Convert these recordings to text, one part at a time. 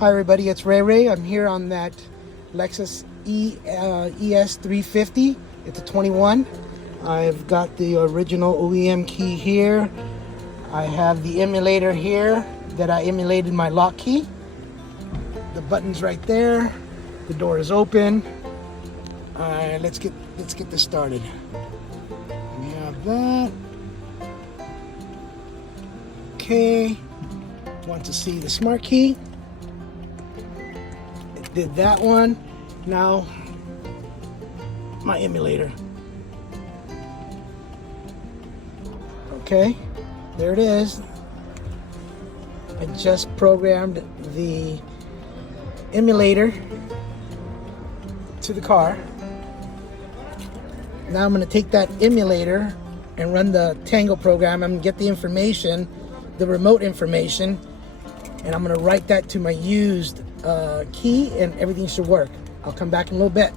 Hi everybody, it's Ray. I'm here on that Lexus ES 350. It's a 21. I've got the original OEM key here. I have the emulator here that I emulated my lock key. The button's right there. The door is open. Alright, let's get this started. We have that. Okay. Want to see the smart key? Did that one. Now my emulator. Okay, there it is. I just programmed the emulator to the car. Now I'm going to take that emulator and run the Tango program. I'm going to get the information, the remote information, and I'm going to write that to my used key, and everything should work. I'll come back in a little bit.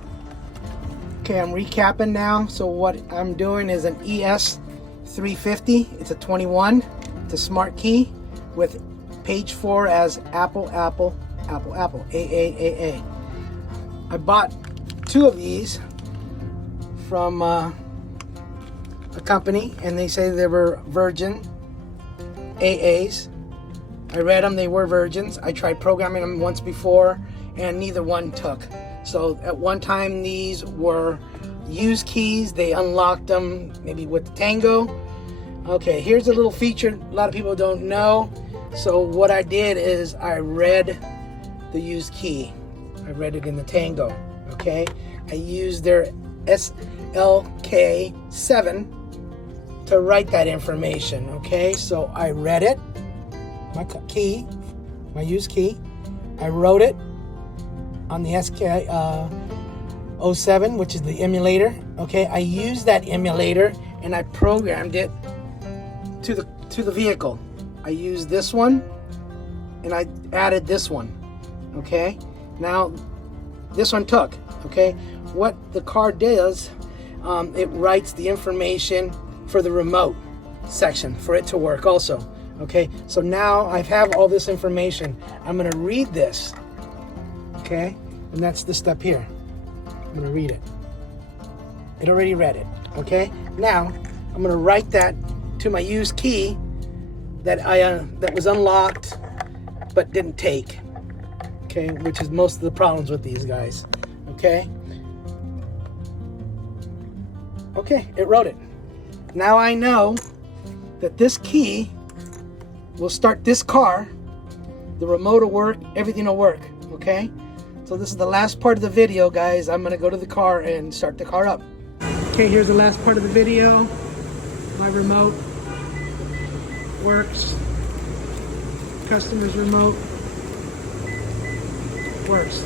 Okay, I'm recapping now. So what I'm doing is an ES 350. It's a 21. It's a smart key with page 4 as Apple, Apple, Apple, Apple, AA. I bought 2 of these from a company, and they say they were virgin AAs. I read them, they were virgins. I tried programming them once before and neither one took. So at one time these were used keys. They unlocked them maybe with the Tango. Okay, here's a little feature a lot of people don't know. So what I did is I read the used key. I read it in the Tango, okay? I used their SLK7 to write that information, okay? So I read it. My key, my used key, I wrote it on the SK07, which is the emulator. Okay, I used that emulator and I programmed it to the vehicle. I used this one and I added this one. Okay, now this one took. Okay, what the car does, it writes the information for the remote section for it to work also. Okay, so now I have all this information. I'm going to read this. Okay, and that's the step here. I'm going to read it. It already read it. Okay, now I'm going to write that to my used key that that was unlocked but didn't take. Okay, which is most of the problems with these guys. Okay. Okay, it wrote it. Now I know that this key will start this car, the remote will work, everything will work, okay? So this is the last part of the video, guys. I'm gonna go to the car and start the car up. Okay, here's the last part of the video. My remote works. Customer's remote works.